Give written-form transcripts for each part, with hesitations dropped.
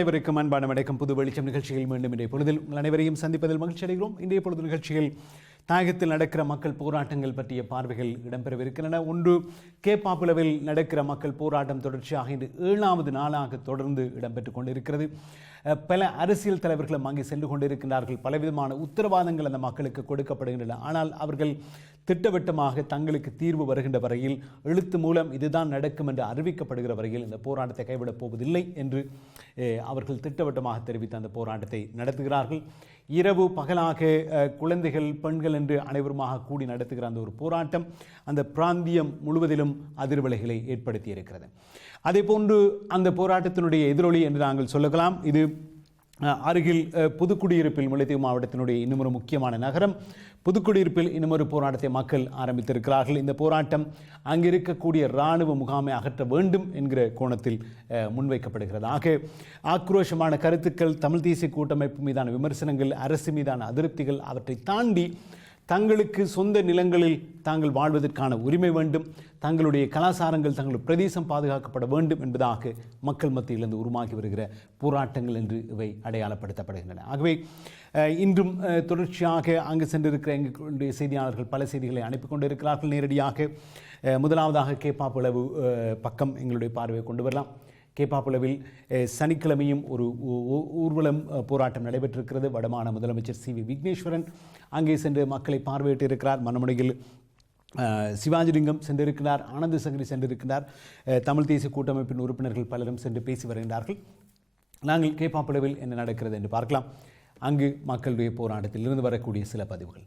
அனைவருக்கும் அன்பான வணக்கம். புது வெளிச்சம் நிகழ்ச்சியில் மீண்டும் இன்றைய பொழுதில் உங்கள் அனைவரையும் சந்திப்பதில் மகிழ்ச்சி அடைகிறோம். இன்றைய பொழுது நிகழ்ச்சியில் தாயகத்தில் நடக்கிற மக்கள் போராட்டங்கள் பற்றிய பார்வைகள் இடம்பெறவிருக்கின்றன. ஒன்று, கேப்பாப்புலவில் நடக்கிற மக்கள் போராட்டம் தொடர்ச்சியாக இன்று 7வது நாளாக தொடர்ந்து இடம்பெற்றுக் கொண்டிருக்கிறது. பல அரசியல் தலைவர்களும் அங்கே சென்று கொண்டிருக்கிறார்கள். பலவிதமான உத்தரவாதங்கள் அந்த மக்களுக்கு கொடுக்கப்படுகின்றன. ஆனால் அவர்கள் திட்டவட்டமாக தங்களுக்கு தீர்வு வருகின்ற வரையில், எழுத்து மூலம் இதுதான் நடக்கும் என்று அறிவிக்கப்படுகிற வரையில் இந்த போராட்டத்தை கைவிடப் போவதில்லை என்று அவர்கள் திட்டவட்டமாக தெரிவித்து அந்த போராட்டத்தை நடத்துகிறார்கள். இரவு பகலாக குழந்தைகள், பெண்கள் என்று அனைவருமாக கூடி நடத்துகிற அந்த ஒரு போராட்டம் அந்த பிராந்தியம் முழுவதிலும் அதிர்வலைகளை ஏற்படுத்தி இருக்கிறது. அதே போன்று அந்த போராட்டத்தினுடைய எதிரொலி என்று நாங்கள் சொல்லலாம். இது அருகில் புதுக்குடியிருப்பில், முல்லைத்தீவு மாவட்டத்தினுடைய இன்னும் முக்கியமான நகரம் புதுக்குடியிருப்பில் இன்னும் போராட்டத்தை மக்கள் ஆரம்பித்திருக்கிறார்கள். இந்த போராட்டம் அங்கு இருக்கக்கூடிய இராணுவ முகாமை அகற்ற வேண்டும் என்கிற கோணத்தில் முன்வைக்கப்படுகிறது. ஆக ஆக்ரோஷமான கருத்துக்கள், தமிழ் தேசிய கூட்டமைப்பு மீதான விமர்சனங்கள், அரசு மீதான அதிருப்திகள், அவற்றை தாண்டி தங்களுக்கு சொந்த நிலங்களில் தாங்கள் வாழ்வதற்கான உரிமை வேண்டும், தங்களுடைய கலாச்சாரங்கள், தங்களுடைய பிரதேசம் பாதுகாக்கப்பட வேண்டும் என்பதாக மக்கள் மத்தியிலிருந்து உருவாகி வருகிற போராட்டங்கள் என்று இவை அடையாளப்படுத்தப்படுகின்றன. ஆகவே இன்றும் தொடர்ச்சியாக அங்கு சென்றிருக்கிற எங்களுடைய செய்தியாளர்கள் பல செய்திகளை அனுப்பி கொண்டிருக்கிறார்கள். நேரடியாக முதலாவதாக கேப்பாப்புலவு பக்கம் எங்களுடைய பார்வையை கொண்டு வரலாம். கேப்பாப்புலவில் சனிக்கிழமையும் ஒரு ஊர்வலம் போராட்டம் நடைபெற்றிருக்கிறது. வடமாநில முதலமைச்சர் சி வி விக்னேஸ்வரன் அங்கே சென்று மக்களை பார்வையிட்டு இருக்கிறார். மணமுடியில் சிவாஜிலிங்கம் சென்றிருக்கிறார், ஆனந்த சங்கரி சென்றிருக்கிறார். தமிழ் தேசிய கூட்டமைப்பின் உறுப்பினர்கள் பலரும் சென்று பேசி வருகின்றார்கள். நாங்கள் கேப்பாப்புலவில் என்ன நடக்கிறது என்று பார்க்கலாம். அங்கு மக்களுடைய போராட்டத்தில் இருந்து வரக்கூடிய சில பதிவுகள்.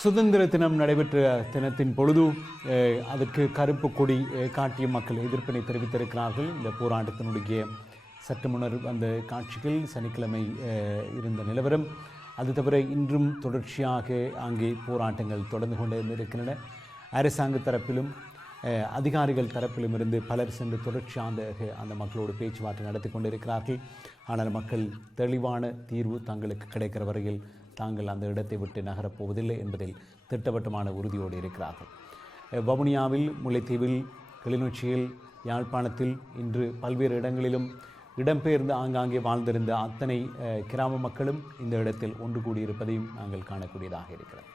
சுதந்திர தினம் நடைபெற்ற தினத்தின் பொழுது அதற்கு கருப்பு கொடி காட்டிய மக்கள் எதிர்ப்பினை தெரிவித்திருக்கிறார்கள். இந்த போராட்டத்தினுடைய சற்று முன்னர் அந்த காட்சிகள் சனிக்கிழமை இருந்த நிலவரம். அது தவிர இன்றும் தொடர்ச்சியாக அங்கே போராட்டங்கள் தொடர்ந்து கொண்டே இருக்கின்றன. அரசாங்க தரப்பிலும் அதிகாரிகள் தரப்பிலும் இருந்து பலர் சென்று தொடர்ச்சியாக அந்த மக்களோடு பேச்சுவார்த்தை நடத்தி கொண்டிருக்கிறார்கள். ஆனால் மக்கள் தெளிவான தீர்வு தங்களுக்கு கிடைக்கிற வரையில் தாங்கள் அந்த இடத்தை விட்டு நகரப்போவதில்லை என்பதில் திட்டவட்டமான உறுதியோடு இருக்கிறார்கள். வவுனியாவில், முல்லைத்தீவில், கிளிநொச்சியில், யாழ்ப்பாணத்தில் இன்று பல்வேறு இடங்களிலும் இடம்பெயர்ந்து ஆங்காங்கே வாழ்ந்திருந்த அத்தனை கிராம மக்களும் இந்த இடத்தில் ஒன்று கூடியிருப்பதையும் நாங்கள் காணக்கூடியதாக இருக்கிறது.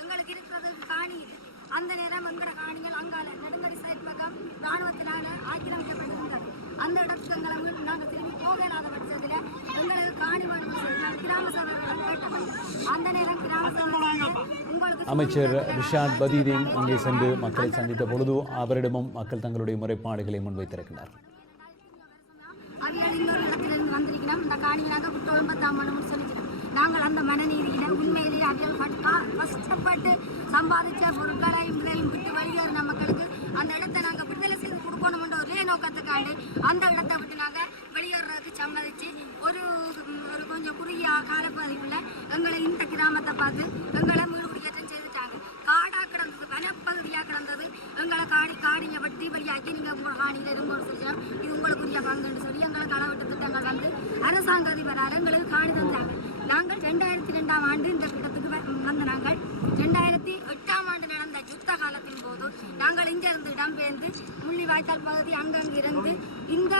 எங்களுக்கு இருக்கிறது காணி அந்த நேரம் எங்கட காணிகள் அங்கால நெடுங்கடி சைட் பக்கம் ராணுவத்தினால ஆக்கிரமிக்கப்பட்டிருந்தது. அந்த இடத்துக்கு எங்களை நாங்கள் திரும்பி போக இல்லாத பட்சத்தில் எங்களுக்கு காணி வேணும் கிராம சபைகளிடம் கேட்டாங்க. அந்த நேரம் கிராம சபை உங்களுக்கு அமைச்சர் ரிஷாட் பதீதீன் அங்கே சென்று மக்களை சந்தித்த பொழுது அவரிடமும் மக்கள் தங்களுடைய முறைப்பாடுகளை முன்வைத்திருக்கிறார். அவையால் இன்னொரு இடத்திலிருந்து வந்திருக்கிறோம். இந்த காணியை நாங்கள் குற்றொழும்பத்தாம் மனமும் சொல்லிக்கிறோம். நாங்கள் அந்த மனநீதியில உண்மையிலேயே அவையால் கஷ்டப்பட்டு சம்பாதிச்ச பொருட்களையும் இதையும் விட்டு வெளியேறின மக்களுக்கு அந்த இடத்தை நாங்கள் விடுதலை செய்து கொடுக்கணும்ன்ற ஒரே நோக்கத்துக்காண்டு அந்த இடத்தை விட்டு நாங்கள் வெளியேறதுக்கு சம்மதிச்சு ஒரு கொஞ்சம் குறுகிய காலப்பகுதிக்குள்ள எங்களை இந்த கிராமத்தை பார்த்து எங்களை மீள்குடியேற்றம் செய்துட்டாங்க. காடாக கிடந்தது, வனப்பகுதியாக கிடந்தது. எங்களை காடிங்க வெட்டி வெளியாக்கி நீங்கள் உங்கள் காணியில் இருங்கன்னு சொல்லிச்சோம். இது உங்களுக்குரிய பங்குன்னு சொல்லி எங்களை களவெட்டு திட்டங்கள் வந்து அரசாங்க அதிபரால் எங்களுக்கு காணி தந்தாங்க. நாங்கள் 2002ஆம் ஆண்டு இந்த இடத்துக்கு வந்த நாங்கள் 2008ஆம் ஆண்டு நடந்த யுத்த காலத்தின் போது நாங்கள் இங்கிருந்து இடம்பெயர்ந்து முள்ளிவாய்க்கால் பகுதி அங்கங்கு இருந்து இந்த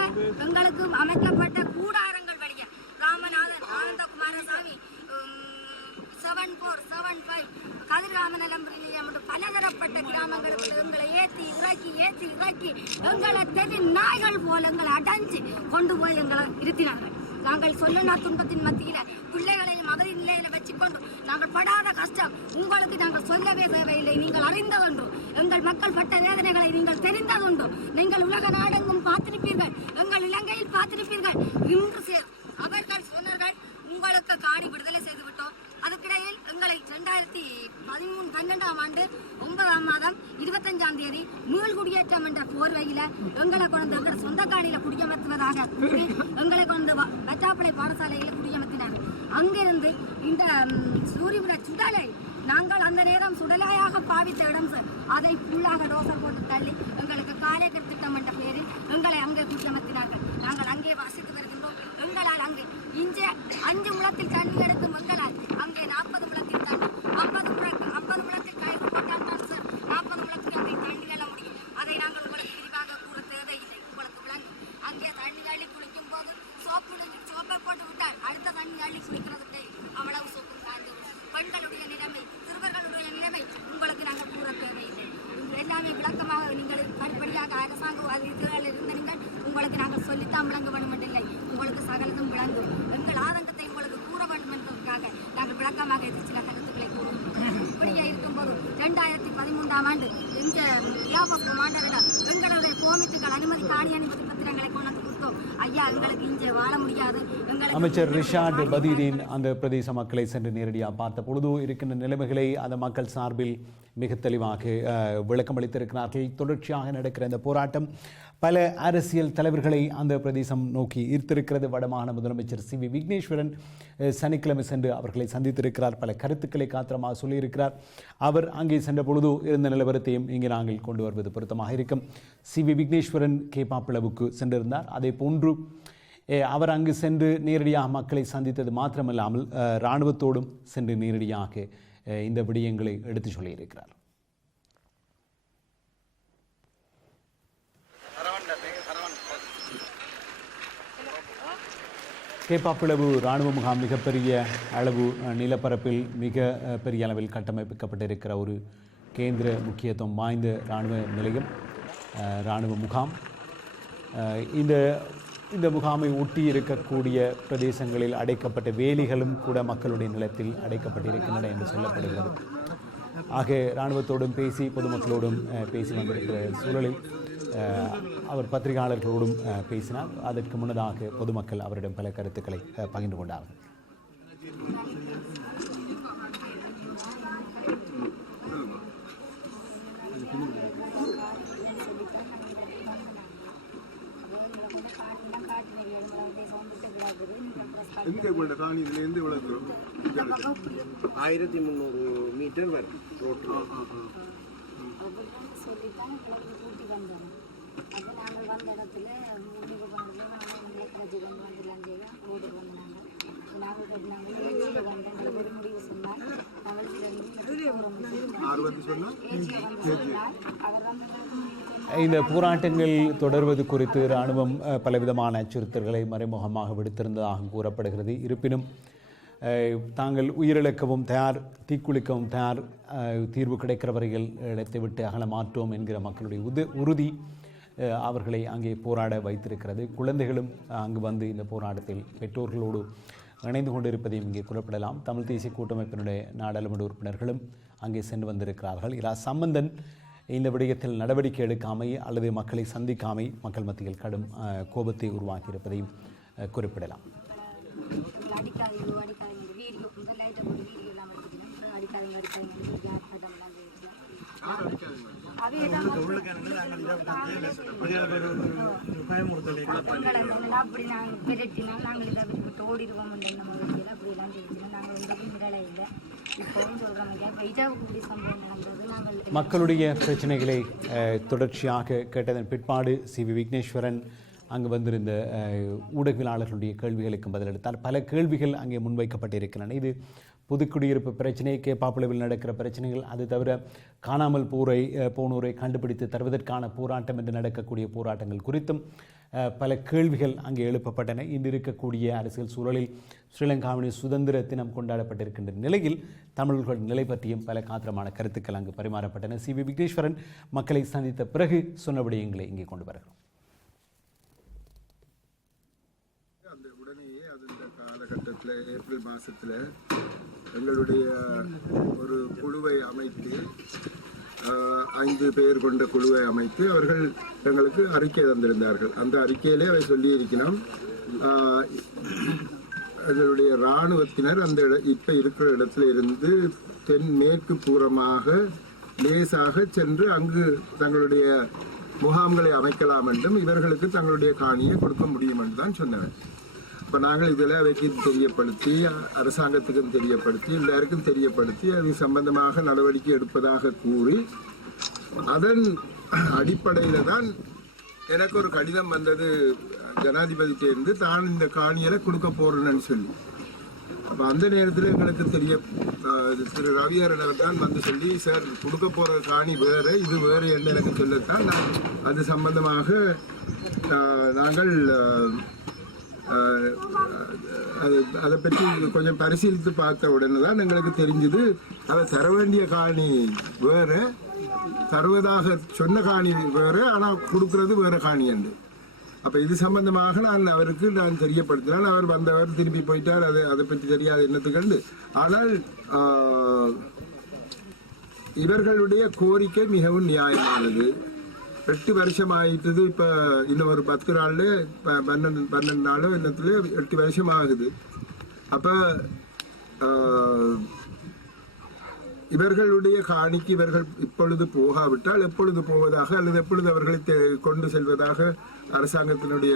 எங்களுக்கு அமைக்கப்பட்ட கூடாரங்கள் வழிய ராமநாதன், ஆனந்தகுமாரசாமி, 7475 கதிர்ராமநலம்புரியம் பலதரப்பட்ட கிராமங்களுக்கு எங்களை ஏற்றி இறக்கி எங்களை தெரு நாய்கள் போல எங்களை அடைஞ்சு கொண்டு போய் எங்களை இருத்தினார்கள். நாங்கள் சொல்லனா துன்பத்தின் மத்தியில பிள்ளைகளையும் அவரி நிலையில வச்சுக்கொண்டு நாங்கள் படாத கஷ்டம் உங்களுக்கு நாங்கள் சொல்லவே தேவையில்லை. நீங்கள் அறிந்ததுண்டு. எங்கள் மக்கள் பட்ட வேதனைகளை நீங்கள் தெரிந்ததுண்டு. நீங்கள் உலக நாடெங்கும் பார்த்திருப்பீர்கள், எங்கள் இலங்கையில் பார்த்திருப்பீர்கள். இன்று அவர்கள் சொன்னார்கள் உங்களுக்கு காணி விடுதலை செய்து விட்டோம். அதுக்கிடையில் எங்களை 2012ஆம் ஆண்டு 9ஆம் மாதம் 25ஆம் தேதி மீள்குடியேற்றம் என்ற போர்வையில எங்களை கொண்டு எங்கள் சொந்த காணியில குடியமர்த்துவதாக கூறி எங்களை கொண்டு வட்டாப்பளை பாடசாலையில குடியமர்த்தினார். அங்கிருந்து இந்த சூரியபுர சுடலை நாங்கள் அந்த நேரம் சுடலையாக பாவித்த இடம் அதை ஃபுல்லாக டோசர் போட்டு தள்ளி எங்களுக்கு காலேக்கர் திட்டம் என்ற பெயரில் எங்களை அங்கே குடியமர்த்தினார்கள். நாங்கள் அங்கே வசித்து வருகின்றோம். எங்களால் அங்கே இங்கே 5 முழத்தில் தண்ணி எடுக்கும் எங்களால் அங்கே 40 முழத்தில் தண்ணி 50 முழத்தில் கயிறு போட்டால் தான் சார் 40 முழத்தில் அங்கே தண்ணி எழ முடியும். அதை நாங்கள் உங்களுக்கு விரிவாக கூற தேவையில்லை. உங்களுக்கு விளங்கும். அங்கே தண்ணி அள்ளி குளிக்கும் போது சோப்பை போட்டு விட்டால் அடுத்த தண்ணி அள்ளி குளிக்கிறதுக்கு அவ்வளவு சோப்பு சார்ந்து பெண்களுடைய நிலைமை, சிறுவர்களுடைய நிலைமை உங்களுக்கு நாங்கள் கூற தேவையில்லை. எல்லாமே விளக்கமாக நீங்கள் படிப்படியாக அரசாங்க அதிகாரிகள் இருந்த நீங்கள் உங்களுக்கு நாங்கள் சொல்லித்தான் விளங்க வேண்டுமென்றில்லை. உங்களுக்கு சகலதும் விளங்கும். எங்கள் ஆதங்கத்தை உங்களுக்கு கூற வேண்டும் என்பதற்காக நாங்கள் விளக்கமாக சில கருத்துக்களை கூறுவோம். இப்படியே இருக்கும்போது 2013ஆம் ஆண்டு இந்த வியாபார மாண்டரிடம் எங்களுடைய கோமிட்டுகள் அனுமதி காணி அனுமதி பத்திரங்களை கொண்டு கொடுத்தோம். ஐயா எங்களுக்கு இங்கே வாழ முடியாது. அமைச்சர் ரிஷாட் பதீதீன் அந்த பிரதேச மக்களை சென்று நேரடியாக பார்த்த பொழுது இருக்கின்ற நிலைமைகளை அந்த மக்கள் சார்பில் மிக தெளிவாக விளக்கம் அளித்திருக்கிறார்கள். தொடர்ச்சியாக நடக்கிற இந்த போராட்டம் பல அரசியல் தலைவர்களை அந்த பிரதேசம் நோக்கி ஈர்த்திருக்கிறது. வடமாகாண முதலமைச்சர் சி.வி. விக்னேஸ்வரன் சனிக்கிழமை சென்று அவர்களை சந்தித்திருக்கிறார். பல கருத்துக்களை காத்திரமாக சொல்லியிருக்கிறார். அவர் அங்கே சென்ற பொழுது இருந்த நிலவரத்தையும் இங்கே நாங்கள் கொண்டு வருவது பொருத்தமாக இருக்கும். சி.வி. விக்னேஸ்வரன் கேப்பாப்பிளவுக்கு சென்றிருந்தார். அதே போன்று அவர் அங்கு சென்று நேரடியாக மக்களை சந்தித்தது மாத்திரமல்லாமல் இராணுவத்தோடும் சென்று நேரடியாக இந்த விடயங்களை எடுத்து சொல்லியிருக்கிறார். கேப்பாப்பிளவு இராணுவ முகாம் மிகப்பெரிய அளவு நிலப்பரப்பில் மிக பெரிய அளவில் கட்டமைக்கப்பட்டிருக்கிற ஒரு கேந்திர முக்கியத்துவம் வாய்ந்த இராணுவ நிலையம், இராணுவ முகாம். இந்த முகாமை ஒட்டி இருக்கக்கூடிய பிரதேசங்களில் அடைக்கப்பட்ட வேலிகளும் கூட மக்களுடைய நிலத்தில் அடைக்கப்பட்டிருக்கின்றன என்று சொல்லப்படுகிறது. ஆக இராணுவத்தோடும் பேசி பொதுமக்களோடும் பேசி வந்திருக்கிற சூழலில் அவர் பத்திரிகையாளர்களோடும் பேசினார். அதற்கு முன்னதாக பொதுமக்கள் அவரிடம் பல கருத்துக்களை பகிர்ந்து கொண்டார்கள். எங்கே உங்களோட காணி இதுலேருந்து எவ்வளோ தூரம்? 1300 மீட்டர் வரும் ரோட்டில். சொல்லித்தான் கூட்டி வந்தோம். அப்போ நாங்கள் வந்த இடத்துல முடிவு பண்ணி கரைச்சி கொண்டு வந்துடலாம் செய்யலாம். ரோடுக்கு வந்து நாங்கள் கட்டினாங்க ஒரு முடிவு சொன்னார். அவர் இந்த போராட்டங்கள் தொடர்வது குறித்து இராணுவம் பலவிதமான அச்சுறுத்தல்களை மறைமுகமாக விடுத்திருந்ததாக கூறப்படுகிறது. இருப்பினும் தாங்கள் உயிரிழக்கவும் தயார், தீக்குளிக்கவும் தயார், தீர்வு கிடைக்கிற வரையில் இடத்தை விட்டு அகல மாற்றோம் என்கிற மக்களுடைய உறுதி அவர்களை அங்கே போராட வைத்திருக்கிறது. குழந்தைகளும் அங்கு வந்து இந்த போராட்டத்தில் பெற்றோர்களோடு இணைந்து கொண்டிருப்பதையும் இங்கே குறிப்பிடலாம். தமிழ் தேசிய கூட்டமைப்பினுடைய நாடாளுமன்ற உறுப்பினர்களும் அங்கே சென்று வந்திருக்கிறார்கள். இரா சம்பந்தன் இந்த விடயத்தில் நடவடிக்கை எடுக்காமை அல்லது மக்களை சந்திக்காமை மக்கள் மத்தியில் கடும் கோபத்தை உருவாக்கியிருப்பதையும் குறிப்பிடலாம். மக்களுடைய பிரச்சனைகளை தொடர்ச்சியாக கேட்டதன் பிற்பாடு சி.வி. விக்னேஸ்வரன் அங்கு வந்திருந்த ஊடகவியலாளர்களுடைய கேள்விகளுக்கு பதிலளித்தார். பல கேள்விகள் அங்கே முன்வைக்கப்பட்டிருக்கின்றன. இது புதுக்குடியிருப்பு பிரச்சனை, கேப்பாப்புலவில் நடக்கிற பிரச்சனைகள், அது தவிர காணாமல் போனோரை கண்டுபிடித்து தருவதற்கான போராட்டம் என்று நடக்கக்கூடிய போராட்டங்கள் குறித்தும் பல கேள்விகள் அங்கே எழுப்பப்பட்டன. இன்று இருக்கக்கூடிய அரசியல் சூழலில் ஸ்ரீலங்காவின் சுதந்திர தினம் கொண்டாடப்பட்டிருக்கின்ற நிலையில் தமிழர்கள் நிலை பற்றியும் பல காத்திரமான கருத்துக்கள் அங்கு பரிமாறப்பட்டன. சி.வி. விக்னேஸ்வரன் மக்களை சந்தித்த பிறகு சொன்ன விடயங்களை இங்கே கொண்டு வருகிறோம். அந்த உடனேயே அது இந்த காலகட்டத்தில் ஏப்ரல் மாதத்தில் எங்களுடைய ஒரு குழுவை அமைத்து 5 பேர் கொண்ட குழுவை அமைத்து அவர்கள் எங்களுக்கு அறிக்கை தந்திருந்தார்கள். அந்த அறிக்கையிலே அவை சொல்லியிருக்கணும், எங்களுடைய இராணுவத்தினர் அந்த இப்போ இருக்கிற இடத்துல இருந்து தென்மேற்கு பூரமாக லேசாக சென்று அங்கு தங்களுடைய முகாம்களை அமைக்கலாம் என்றும் இவர்களுக்கு தங்களுடைய காணியை கொடுக்க முடியும் என்று தான் சொன்னவர். இப்போ நாங்கள் இதில் அவைக்கு தெரியப்படுத்தி, அரசாங்கத்துக்கும் தெரியப்படுத்தி, எல்லாருக்கும் தெரியப்படுத்தி அது சம்பந்தமாக நடவடிக்கை எடுப்பதாக கூறி, அதன் அடிப்படையில் தான் எனக்கு ஒரு கடிதம் வந்தது ஜனாதிபதியிலிருந்து, தான் இந்த காணியை கொடுக்க போறேன்னு சொல்லி. அப்போ அந்த நேரத்தில் எங்களுக்கு திரு ரவிஹரன் தான் வந்து சொல்லி, சார் கொடுக்க போகிற காணி வேறு, இது வேறு என்று எனக்கு சொல்லத்தான் அது சம்பந்தமாக நாங்கள் அதை பற்றி கொஞ்சம் பரிசீலித்து பார்த்த உடனே தான் எங்களுக்கு தெரிஞ்சது, அதை தர வேண்டிய காணி வேறு, தருவதாக சொன்ன காணி வேறு, ஆனால் கொடுக்கறது வேறு காணி என்று. அப்போ இது சம்பந்தமாக நான் தெரியப்படுத்தினால் அவர் வந்தவர் திரும்பி போயிட்டார். அதை பற்றி தெரியாது என்னத்துக்கண்டு. ஆனால் இவர்களுடைய கோரிக்கை மிகவும் நியாயமானது. 8 வருஷம் ஆயிட்டது. இப்போ இன்னும் ஒரு 10 நாளில் 12 நாளோ இன்னத்துல 8 வருஷம் ஆகுது. அப்போ இவர்களுடைய காணிக்கு இவர்கள் இப்பொழுது போகாவிட்டால் எப்பொழுது போவதாக அல்லது எப்பொழுது அவர்களை கொண்டு செல்வதாக அரசாங்கத்தினுடைய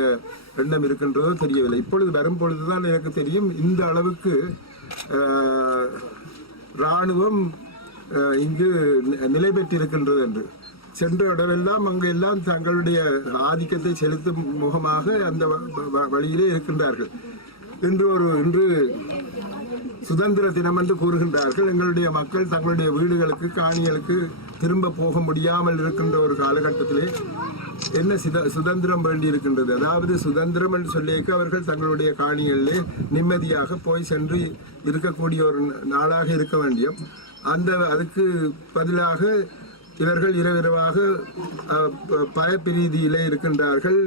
எண்ணம் இருக்கின்றதோ தெரியவில்லை. இப்பொழுது வரும் பொழுதுதான் எனக்கு தெரியும் இந்த அளவுக்கு இராணுவம் இங்கு நிலை பெற்றிருக்கின்றது என்று. சென்ற இடமெல்லாம் அங்கெல்லாம் தங்களுடைய ஆதிக்கத்தை செலுத்தும் முகமாக அந்த வழியிலே இருக்கின்றார்கள். இன்று சுதந்திர தினம் என்று கூறுகின்றார்கள். எங்களுடைய மக்கள் தங்களுடைய வீடுகளுக்கு, காணிகளுக்கு திரும்ப போக முடியாமல் இருக்கின்ற ஒரு காலகட்டத்திலே என்ன சுதந்திரம் வேண்டி இருக்கின்றது? அதாவது சுதந்திரம் என்று சொல்லியிருக்க அவர்கள் தங்களுடைய காணிகளிலே நிம்மதியாக போய் சென்று இருக்கக்கூடிய ஒரு நாளாக இருக்க வேண்டியும், அதுக்கு பதிலாக இவர்கள் இரவிரவாக பயப்பிரீதியிலே இருக்கின்றார்கள்.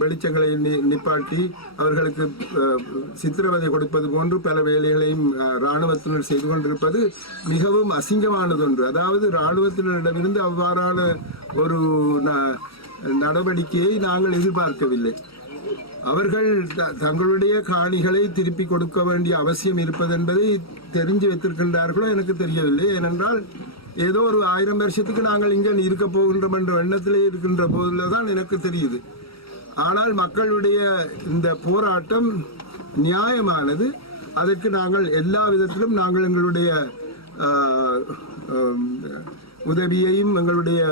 வெளிச்சங்களை நிப்பாட்டி அவர்களுக்கு சித்திரவதை கொடுப்பது போன்று பல வேலைகளையும் இராணுவத்தினர் செய்து கொண்டிருப்பது மிகவும் அசிங்கமானது ஒன்று. அதாவது இராணுவத்தினரிடமிருந்து அவ்வாறான ஒரு நடவடிக்கையை நாங்கள் எதிர்பார்க்கவில்லை. அவர்கள் தங்களுடைய காணிகளை திருப்பி கொடுக்க வேண்டிய அவசியம் இருப்பது என்பதை தெரிஞ்சு வைத்திருக்கின்றார்களோ எனக்கு தெரியவில்லை. ஏனென்றால் ஏதோ ஒரு 1000 வருஷத்துக்கு நாங்கள் இங்கே இருக்க போகின்றோம் என்ற எண்ணத்திலே இருக்கின்ற போதில் தான் எனக்கு தெரியுது. ஆனால் மக்களுடைய இந்த போராட்டம் நியாயமானது. அதற்கு நாங்கள் எல்லா விதத்திலும் நாங்கள் எங்களுடைய உதவியையும் எங்களுடைய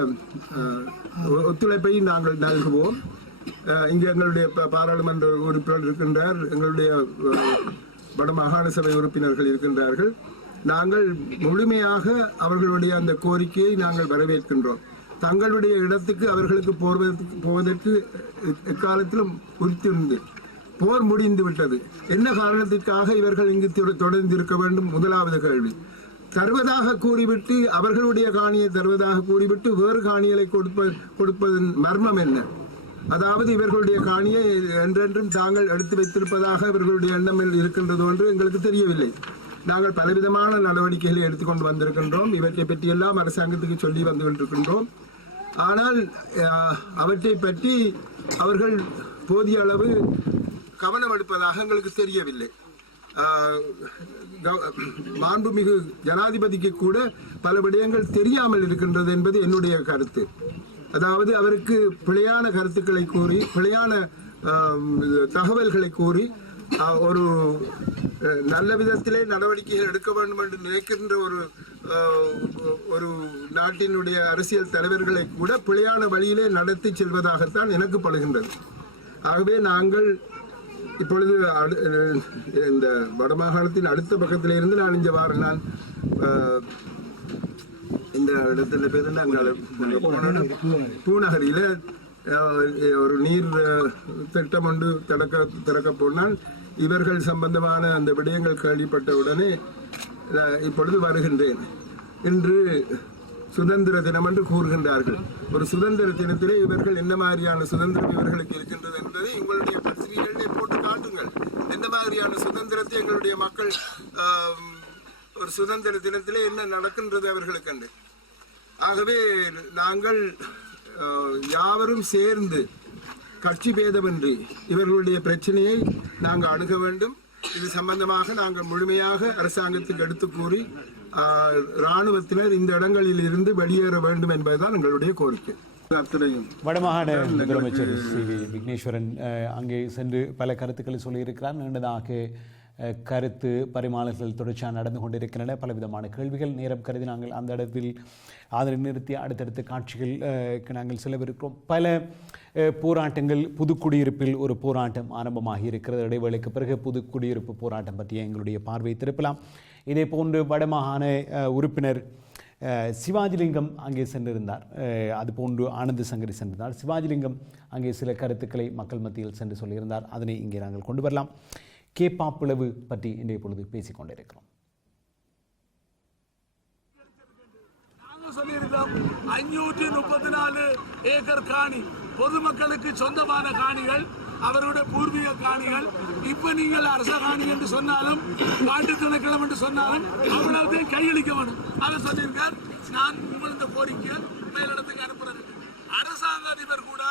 ஒத்துழைப்பையும் நாங்கள் நல்குவோம். இங்கே எங்களுடைய பாராளுமன்ற உறுப்பினர் இருக்கின்றார், எங்களுடைய வடமாகாண சபை உறுப்பினர்கள் இருக்கின்றார்கள். நாங்கள் முழுமையாக அவர்களுடைய அந்த கோரிக்கையை நாங்கள் வரவேற்கின்றோம். தங்களுடைய இடத்துக்கு அவர்களுக்கு போவதற்கு எக்காலத்திலும் உறுத்திருந்து போர் முடிந்து விட்டது. என்ன காரணத்திற்காக இவர்கள் இங்கு தொடர்ந்து இருக்க வேண்டும்? முதலாவது கேள்வி. தருவதாக கூறிவிட்டு அவர்களுடைய காணியை தருவதாக கூறிவிட்டு வேறு காணிகளை கொடுப்பதன் மர்மம் என்ன? அதாவது இவர்களுடைய காணியை என்றென்றும் தாங்கள் எடுத்து வைத்திருப்பதாக இவர்களுடைய எண்ணம் இருக்கின்றது என்று எங்களுக்கு தெரியவில்லை. நாங்கள் பலவிதமான நடவடிக்கைகளை எடுத்துக்கொண்டு வந்திருக்கின்றோம். இவற்றை பற்றியெல்லாம் அரசாங்கத்துக்கு சொல்லி வந்து கொண்டிருக்கின்றோம். ஆனால் அவற்றை பற்றி அவர்கள் போதிய அளவு கவனம் எடுப்பதாக எங்களுக்கு தெரியவில்லை. மாண்புமிகு ஜனாதிபதிக்கு கூட பல விடயங்கள் தெரியாமல் இருக்கின்றது என்பது என்னுடைய கருத்து. அதாவது அவருக்கு பிழையான கருத்துக்களை கூறி பிழையான தகவல்களை கூறி ஒரு நல்ல விதத்திலே நடவடிக்கைகள் எடுக்க வேண்டும் என்று நினைக்கின்ற ஒரு நாட்டினுடைய அரசியல் தலைவர்களை கூட பிழையான வழியிலே நடத்தி செல்வதாகத்தான் எனக்கு படுகின்றது. ஆகவே நாங்கள் இப்பொழுது இந்த வடமாகாணத்தின் அடுத்த பக்கத்தில இருந்து நான் இங்கே வாரேன். நான் இந்த இடத்துல பேர் பூநகரியில ஒரு நீர் திட்டம் ஒன்று திறக்க போனால் இவர்கள் சம்பந்தமான அந்த விடயங்கள் கேள்விப்பட்டவுடனே இப்பொழுது வருகின்றேன். இன்று சுதந்திர தினம் என்று கூறுகின்றார்கள். ஒரு சுதந்திர தினத்திலே இவர்கள் என்ன மாதிரியான சுதந்திரம் இவர்களுக்கு இருக்கின்றது என்பதை உங்களுடைய பத்திரிகைகளிலே போட்டு காட்டுங்கள். என்ன மாதிரியான சுதந்திரத்தை எங்களுடைய மக்கள் ஒரு சுதந்திர தினத்திலே என்ன நடக்கின்றது அவர்களுக்கு என்று. ஆகவே நாங்கள் யாவரும் சேர்ந்து கட்சி பேதமின்றி இவர்களுடைய பிரச்சனையை நாங்கள் அணுக வேண்டும். இது சம்பந்தமாக நாங்கள் முழுமையாக அரசாங்கத்துக்கு எடுத்து கூறி இராணுவத்தினர் இந்த இடங்களில் இருந்து வெளியேற வேண்டும் என்பதுதான் எங்களுடைய கோரிக்கை. வடமாகாண முதலமைச்சர் சி.வி. விக்னேஸ்வரன் அங்கே சென்று பல கருத்துக்களை சொல்லியிருக்கிறார். நீண்டதாக கருத்து பரிமாணங்கள் தொடர்ச்சியாக நடந்து கொண்டிருக்கின்றன. பலவிதமான கேள்விகள் நேரம் கருதி நாங்கள் அந்த இடத்தில் அதனை நிறுத்தி அடுத்தடுத்த காட்சிகள் நாங்கள் செலவிருக்கிறோம். பல போராட்டங்கள் புதுக்குடியிருப்பில் ஒரு போராட்டம் ஆரம்பமாகி இருக்கிறது. இடைவேளைக்கு பிறகு புதுக்குடியிருப்பு போராட்டம் பற்றிய எங்களுடைய பார்வையை திருப்பலாம். இதே போன்று வடமாகாண உறுப்பினர் சிவாஜிலிங்கம் அங்கே சென்றிருந்தார். அதுபோன்று ஆனந்த சங்கரி சென்றிருந்தார். சிவாஜிலிங்கம் அங்கே சில கருத்துக்களை மக்கள் மத்தியில் சென்று சொல்லியிருந்தார். அதனை இங்கே நாங்கள் கொண்டு வரலாம். கேப்பாப்புலவு பற்றி இன்றைய பொழுது பேசிக் கொண்டிருக்கிறோம். சொல்லியிருக்கோம் 534 ஏக்கர் காணி பொதுமக்களுக்கு சொந்தமான காணிகள், அவருடைய பூர்வீக காணிகள். இப்ப நீங்கள் அரச காணி என்று சொன்னாலும் காட்டு திணைக்களம் என்று சொன்னாலும் அவ்வளவு கையளிக்க வேண்டும். அதை சொல்லியிருக்கார். நான் உங்கள் இந்த கோரிக்கை மேலிடத்துக்கு அனுப்புறது. அரசாங்க அதிபர் கூட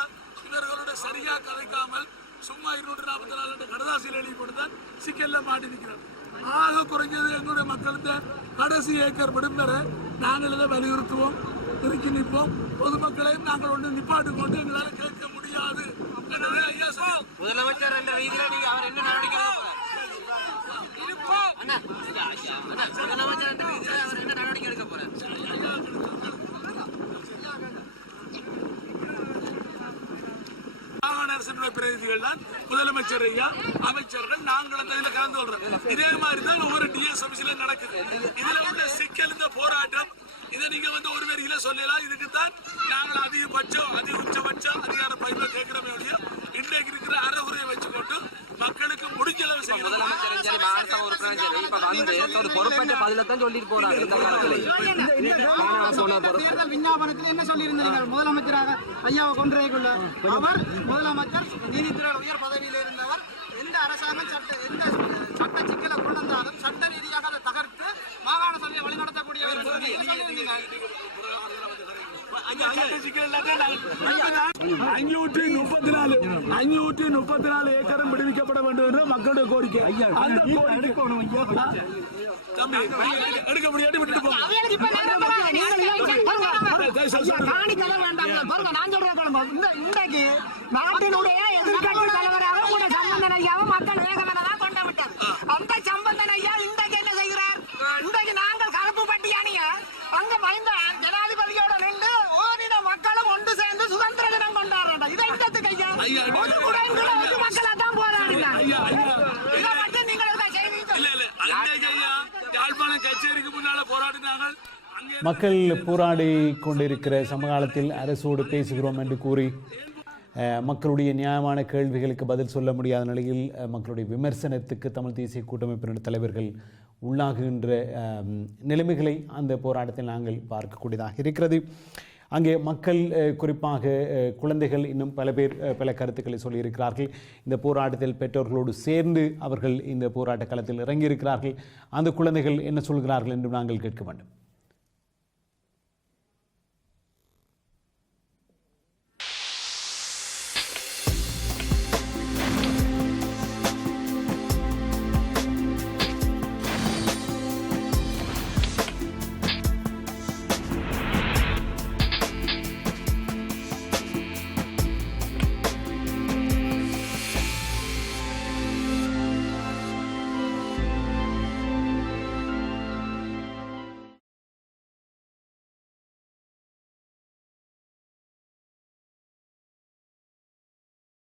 இவர்களுடைய சரியா கதைக்காமல் சும்மா 244 கடதாசியில் எழுதி கொடுத்தால் சிக்கல்ல மாட்டி நிற்கிறார். ஆக குறைஞ்சது எங்களுடைய மக்களுக்கு கடைசி ஏக்கர் விடும் வரை நாங்கள் இதை வலியுறுத்துவோம், திருக்கி நிற்போம். பொதுமக்களையும் நாங்கள் ஒன்று நிப்பாட்டு கொண்டு எங்களால் கேட்க முடியாது. முதலமைச்சர் என்ற ரீதியில் நீங்க அவர் என்ன நடவடிக்கை முதலமைச்சர் என்ற ரீதியில் அவர் என்ன நடவடிக்கை எடுக்க போறார்? மாகாண அரசினுடைய பிரதிநிதிகள் தான் முதலமைச்சர் ஐயா, அமைச்சர்கள், நாங்கள் அந்த இதில் கலந்து கொள்றோம். இதே மாதிரி தான் ஒவ்வொரு டிஎஸ் ஆபீஸ்ல நடக்குது. இதுல உள்ள சிக்கல் இந்த போராட்டம் இதை நீங்க வந்து ஒரு வரியில சொல்லலாம். இதுக்குத்தான் நாங்கள் உச்சபட்சம் அதிகார பயிர்வை கேட்கிறோமே ஒழிய இன்றைக்கு இருக்கிற அறகுறையை வச்சுக்கொண்டு மக்களுக்கு முடிஞ்ச அளவு முதலமைச்சரும் சரி மாகாண உறுப்பினரும் சரி இப்ப வந்து ஒரு பொறுப்பேற்ற பதிலத்தான் சொல்லிட்டு போறாங்க. இந்த காலத்தில் விஞ்ஞாபனத்தில் என்ன சொல்லியிருந்தீர்கள்? முதலமைச்சராக ஐயாவை கொன்றைக்குள்ள அவர் முதலமைச்சர் நீதித்துறை உயர் பதவியில் இருந்தவர். எந்த அரசாங்கம் எந்த சட்ட சிக்கலை கொண்டு வந்தாலும் சட்ட ரீதியாக அதை தகர்த்து மாகாண சபையை வழிநடத்தக்கூடியவர். 534 ஏக்கரும் விடுவிக்கப்பட வேண்டும் என்ற மக்களுடைய கோரிக்கை. அந்த தம்பி எடுக்க முடியாது விட்டு போங்க. நாட்டினுடைய எதிர்கட்சி தலைவராக கூட சம்பந்தன் ஐயாவை மக்கள் வேகமெனதான் கொண்டு விட்டது. அந்த சம்பந்தன் ஐயா இன்றைக்கு என்ன செய்கிறார்? இன்றைக்கு நாங்கள் கருப்பு பட்டி அணிய அங்க பயந்த ஜனாதிபதியோட நின்று ஓரின மக்களும் ஒன்று சேர்ந்து சுதந்திர தினம் கொண்டாடுறாங்க. இதை இடத்துக்கு ஐயா மக்களை தான் போராடினாங்க. இதை மட்டும் நீங்கள் யாழ்ப்பாணம் கச்சேரிக்கு முன்னால போராடினாங்க. மக்கள் போராடி கொண்டிருக்கிற சமகாலத்தில் அரசோடு பேசுகிறோம் என்று கூறி மக்களுடைய நியாயமான கேள்விகளுக்கு பதில் சொல்ல முடியாத நிலையில் மக்களுடைய விமர்சனத்துக்கு தமிழ் தேசிய கூட்டமைப்பினர் தலைவர்கள் உள்ளாகுகின்ற நிலைமைகளை அந்த போராட்டத்தில் நாங்கள் பார்க்கக்கூடியதாக இருக்கிறது. அங்கே மக்கள் குறிப்பாக குழந்தைகள் இன்னும் பல பேர் பல கருத்துக்களை சொல்லியிருக்கிறார்கள். இந்த போராட்டத்தில் பெற்றோர்களோடு சேர்ந்து அவர்கள் இந்த போராட்ட களத்தில் இறங்கியிருக்கிறார்கள். அந்த குழந்தைகள் என்ன சொல்கிறார்கள் என்று நாங்கள் கேட்க வேண்டும்.